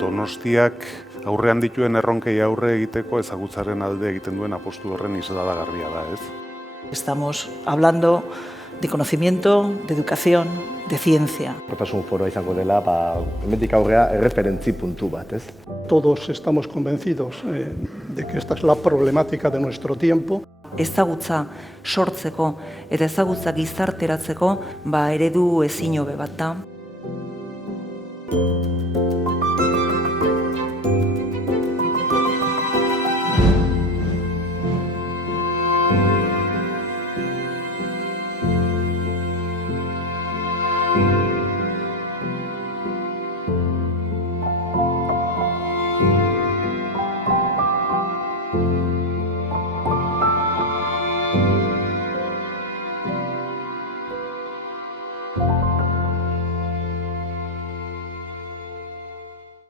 Donostiak aurrean dituen erronkei aurre egiteko ezagutzaren alde egiten duen apostu horren isladagarria da, ez? Estamos hablando de conocimiento, de educación, de ciencia. Otasun foroa izango dela, hemendik aurrea erreferentzi puntu bat, ez? Todos estamos convencidos de que esta es la problemática de nuestro tiempo. Ezagutza sortzeko eta ezagutza gizarteratzeko eredu ezin hobe bat da.